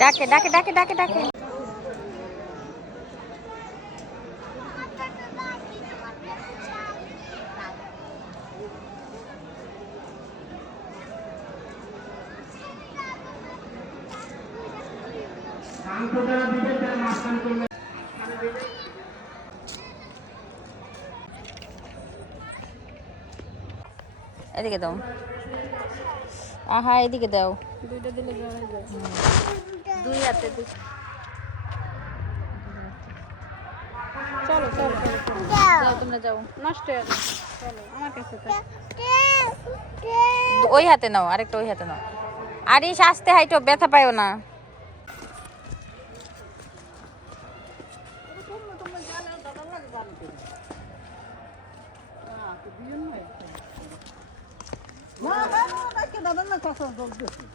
ডাকে ডাকে ডাকে ডাকে ডাকে এদিকে দাও আহা এদিকে দাও দুইটা দিলে দুই হাতে চলো চলো যাও তোমরা যাও নষ্ট হয়ে যাবে চলো আমার কাছে ওই হাতে নাও আরেকটা ওই হাতে নাও আরিশ আস্তে হাইটো ব্যথা পাইও না না দাদা না কথা বলতেছি